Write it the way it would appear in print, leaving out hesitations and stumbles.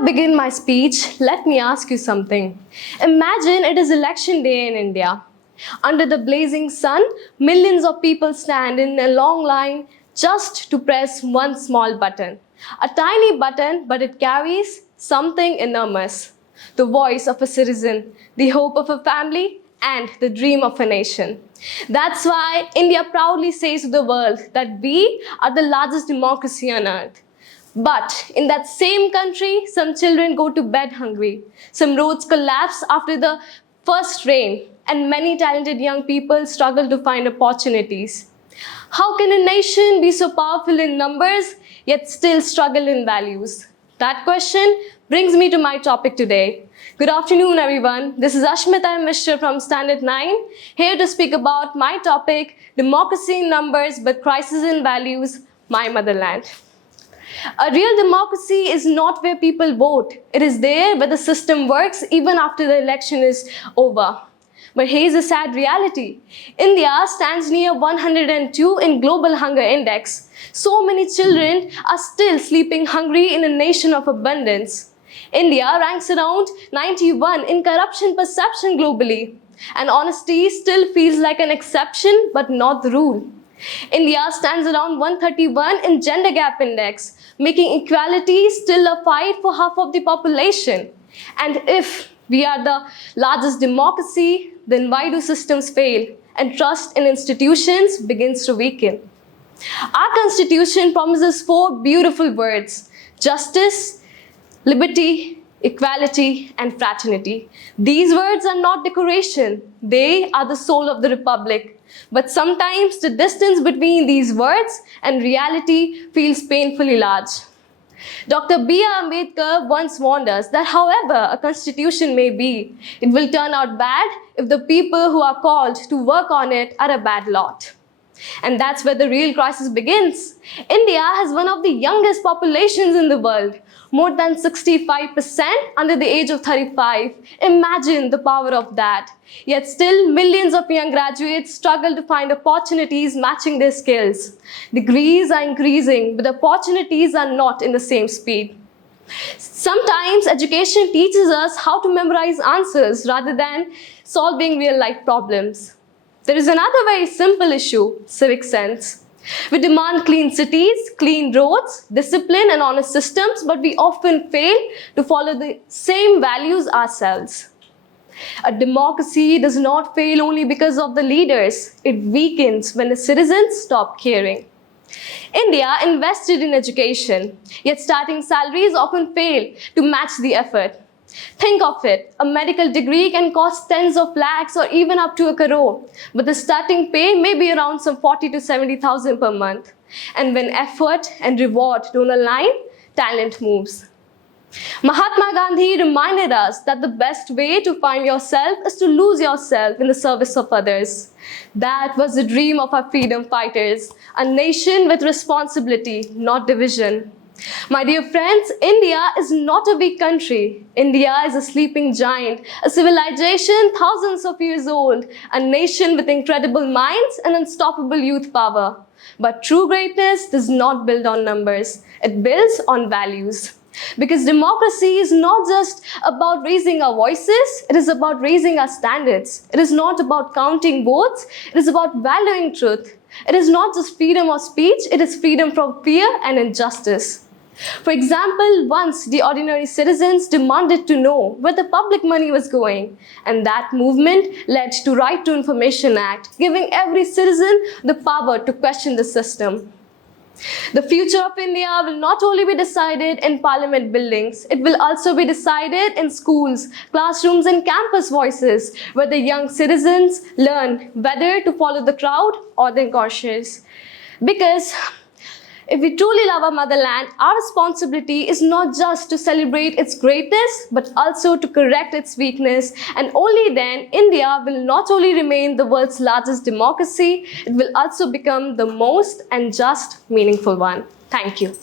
I begin my speech, let me ask you something. Imagine it is election day in India. Under the blazing sun, millions of people stand in a long line just to press one small button. A tiny button, but it carries something enormous. The voice of a citizen, the hope of a family, and the dream of a nation. That's why India proudly says to the world that we are the largest democracy on earth. But in that same country, some children go to bed hungry. Some roads collapse after the first rain, and many talented young people struggle to find opportunities. How can a nation be so powerful in numbers, yet still struggle in values? That question brings me to my topic today. Good afternoon, everyone. This is Ashmita Mishra from Standard 9, here to speak about my topic, Democracy in Numbers but Crisis in Values, My Motherland. A real democracy is not where people vote. It is there where the system works even after the election is over. But here's a sad reality. India stands near 102 in Global Hunger Index. So many children are still sleeping hungry in a nation of abundance. India ranks around 91 in corruption perception globally. And honesty still feels like an exception but not the rule. India stands around 131 in Gender Gap Index, making equality still a fight for half of the population. And if we are the largest democracy, then why do systems fail and trust in institutions begins to weaken? Our constitution promises 4 beautiful words: justice, liberty, equality, and fraternity. These words are not decoration, they are the soul of the republic. But sometimes the distance between these words and reality feels painfully large. Dr. B.R. Ambedkar once warned us that however a constitution may be, it will turn out bad if the people who are called to work on it are a bad lot. And that's where the real crisis begins. India has one of the youngest populations in the world, more than 65% under the age of 35. Imagine the power of that. Yet still, millions of young graduates struggle to find opportunities matching their skills. Degrees are increasing, but opportunities are not in the same speed. Sometimes education teaches us how to memorize answers rather than solving real-life problems. There is another very simple issue: civic sense. We demand clean cities, clean roads, discipline and honest systems, but we often fail to follow the same values ourselves. A democracy does not fail only because of the leaders. It weakens when the citizens stop caring. India invested in education, yet starting salaries often fail to match the effort. Think of it, a medical degree can cost tens of lakhs or even up to 1 crore, but the starting pay may be around some 40 to 70,000 per month. And when effort and reward don't align, talent moves. Mahatma Gandhi reminded us that the best way to find yourself is to lose yourself in the service of others. That was the dream of our freedom fighters, a nation with responsibility, not division. My dear friends, India is not a weak country. India is a sleeping giant, a civilization thousands of years old, a nation with incredible minds and unstoppable youth power. But true greatness does not build on numbers. It builds on values. Because democracy is not just about raising our voices, it is about raising our standards. It is not about counting votes, it is about valuing truth. It is not just freedom of speech, it is freedom from fear and injustice. For example, once the ordinary citizens demanded to know where the public money was going, and that movement led to Right to Information Act, giving every citizen the power to question the system. The future of India will not only be decided in parliament buildings, it will also be decided in schools, classrooms and campus voices, where the young citizens learn whether to follow the crowd or their conscience. Because if we truly love our motherland, our responsibility is not just to celebrate its greatness, but also to correct its weakness. And only then, India will not only remain the world's largest democracy, it will also become the most and just meaningful one. Thank you.